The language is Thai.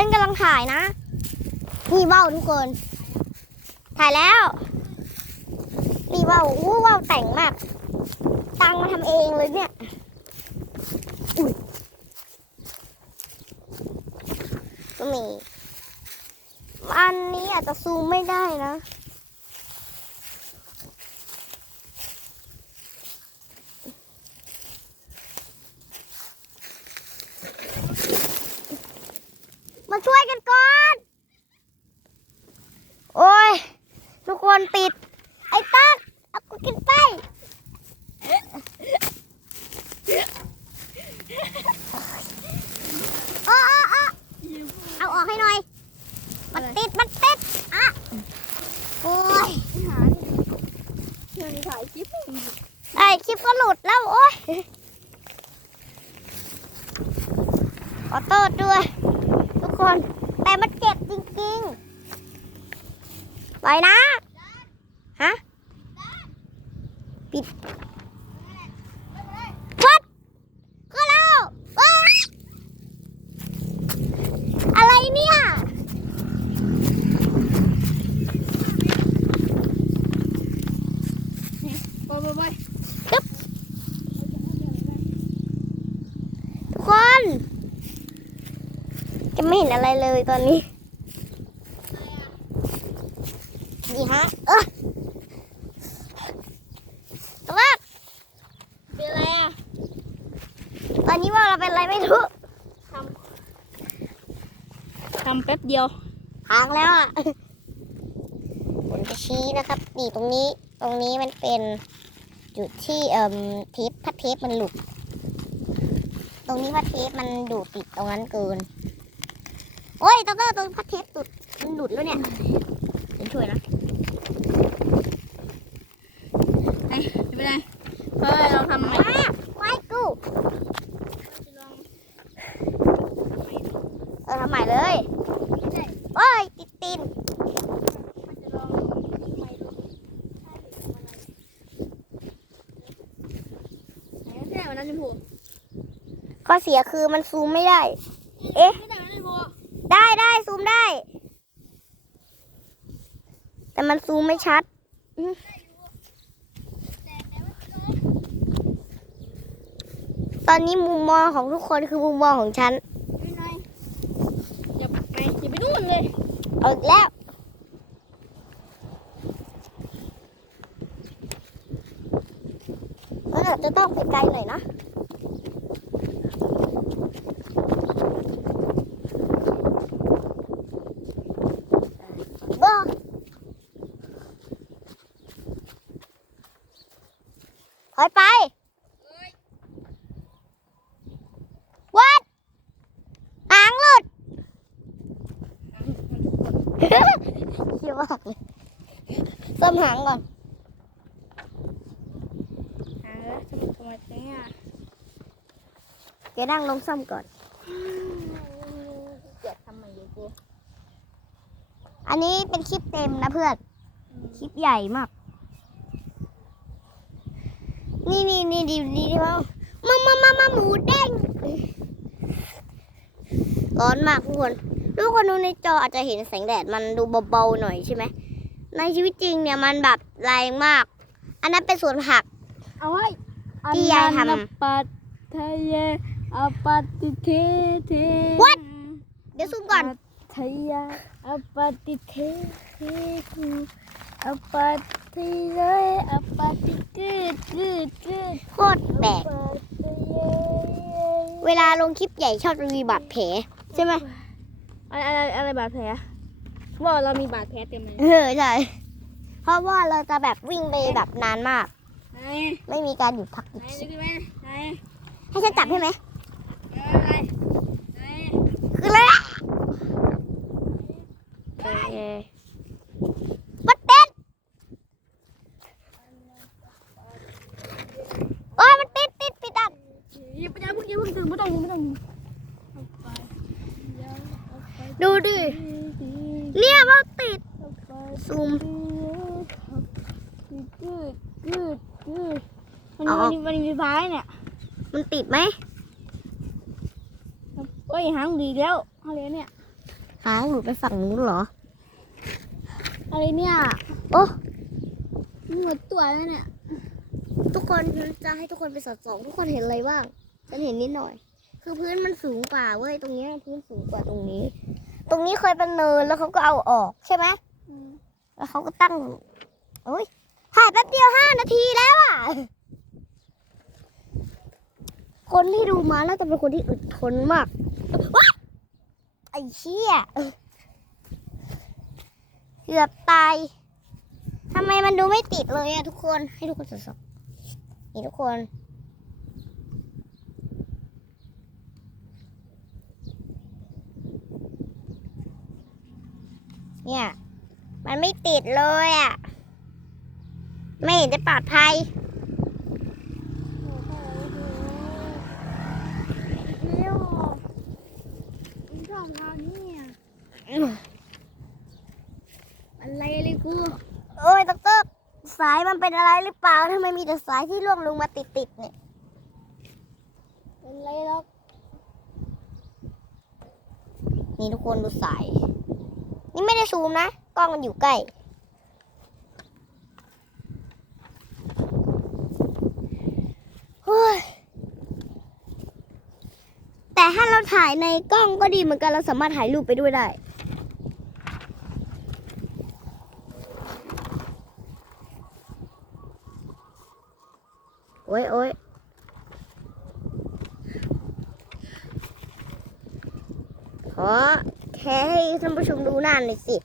ฉันกำลังถ่ายนะ นี่ว่าวทุกคน ถ่ายแล้ว นี่ว่าวอู้ว่าวแต่งมาก ตังมาทำเองเลยเนี่ยอุ้ยก็มี อันนี้อาจจะซูมไม่ได้นะ มาช่วยกันก่อน โอ้ย ทุกคนติด ไอ้ตั๊กเอากูกินไปเออเออเออเอาออกให้หน่อย มันติด มันติด อะ โอ้ยเพื่อนถ่ายคลิปไอคลิปก็หลุดแล้ว โอ้ยขอโทษด้วยทุก คน แต่มันเจ็บจริงๆ ไปนะ ฮะ ปิดวัดก็แล้วว้ายอะไรเนี่ย ไปไปไป ทุกคน จะไม่เห็นอะไร เลยตอนนี้นี่ฮะเออแต่ว่าเป็นอะไรอะ ตอนนี้ว่าเราเป็นอะไรไม่รู้ทำแป๊บเดียวหางแล้วอะผมจะชี้นะครับนี่ตรงนี้ ตรงนี้มันเป็นจุดที่เอ่มเทปพัดเทปมันหลุด ตรงนี้พัดเทปมันดูดติดตรงนั้นเกิน โอ้ยตอเตอร์ตรงพัดเทปหลุดมันหลุดแล้วเนี่ยฉันช่วยนะไอ้ไม่เป็นไรเพราะเราทำใหม่มาไว้กูเออทำใหม่เลยโอ้ยติดตีนไม่ได้วันนั้นชมพูข้อเสียคือมันซูมไม่ได้ เอ๊ะ ได้ได้ซูมได้ แต่มันซูมไม่ชัดอืมตอนนี้มุมมองของทุกคนคือมุมมองของฉันไม่ได้อย่าไปอย่าไปนู่นเลย เอาอีกแล้วก็อาจจะต้องไปไกลหน่อยนะ บ้า ถอยไปวัดหางหลุดเขี้ยวมากเลยเริ่มหางก่อนหาแล้วทำไมทำไมเนี่ยแกนั่งลงซ้ำก่อนเจ็บทำไมอยู่กูอันนี้เป็นคลิปเต็มนะเพื่อน คลิปใหญ่มาก นี่นี่นี่ดีดีดีว่ามามามามาหมูเด้งร้อนมากทุกคนทุกคนดูในจออาจจะเห็นแสงแดดมันดูเบาๆหน่อยใช่ไหมในชีวิตจริงเนี่ยมันแบบแรงมาก อันนั้นเป็นสวนผัก เอาไว้ที่ยายทำอันนั้นปัตทะเยอปาติเทเท What? เดี๋ยวซูมก่อนทะยาอปาติเทเทคูอปาติเยอปาติ กึดกึดกึดโคตรแบกเวลาลงคลิปใหญ่ชอบมีบาดแผลใช่ไหมอะไรอะไรอะไรบาดแผลว่าเรามีบาดแผลเต็มเลยเออใช่เพราะว่าเราจะแบบวิ่งไปแบบนานมากไหนไม่มีการหยุดพักหยุไหดนคิดูดดิไหมไหนให้ฉันจับให้ไหมอะไรไหนคือเลยอะมันติดโอ้ยมันติดติดปิดอัด อย่าไปอย่าเพิ่งอย่าเพิ่งตื่นไม่ต้องไม่ต้อง ดูดิ เนี่ยมันติด ซูมกืดกืดกืดมันอ๋อมันมันมีไฟเนี่ยมันติดไหมเอ้ยหางดีแล้วเอาเลยเนี่ยางหลุดไปฝั่งนู้นเหรอ อะไรเนี่ยโอ้มีหัวตัวแล้วเนี่ยทุกคนจะให้ทุกคนไปสอดส่องทุกคนเห็นอะไรบ้างฉันเห็นนิดหน่อย คือพื้นมันสูงกว่าเว้ยตรงเนี้ยพื้นสูงกว่าตรงนี้ ตรงนี้เคยเป็นเนินแล้วเขาก็เอาออกใช่ไหมแล้วเขาก็ตั้งโอ้ยถ่ายแป๊บเดียวห้านาทีแล้วอะ คนที่ดูมาน่าจะเป็นคนที่อึดทนมากว้ายไอ้เชี่ยเกือบตายทำไมมันดูไม่ติดเลยอะทุกคนให้ทุกคนสดๆนี่ทุกคน เนี่ย มันไม่ติดเลยอะไม่เห็นจะปลอดภัยเร็วมันชอบเราเนี่ยอะไรเลยกู โอ้ยตกตกสายมันเป็นอะไรหรือเปล่าทำไมมีแต่สายที่ร่วงลงมาติดๆเนี่ย เป็นไรหรอกนี่ทุกคนดูสาย ซูมนะ กล้องมันอยู่ใกล้เฮ้ยแต่ถ้าเราถ่ายในกล้องก็ดีเหมือนกัน เราสามารถถ่ายรูปไปด้วยได้โอ้ยโอ้ยขอ แค่ให้ท่านผู้ชมดูหน้าหน่อยสิ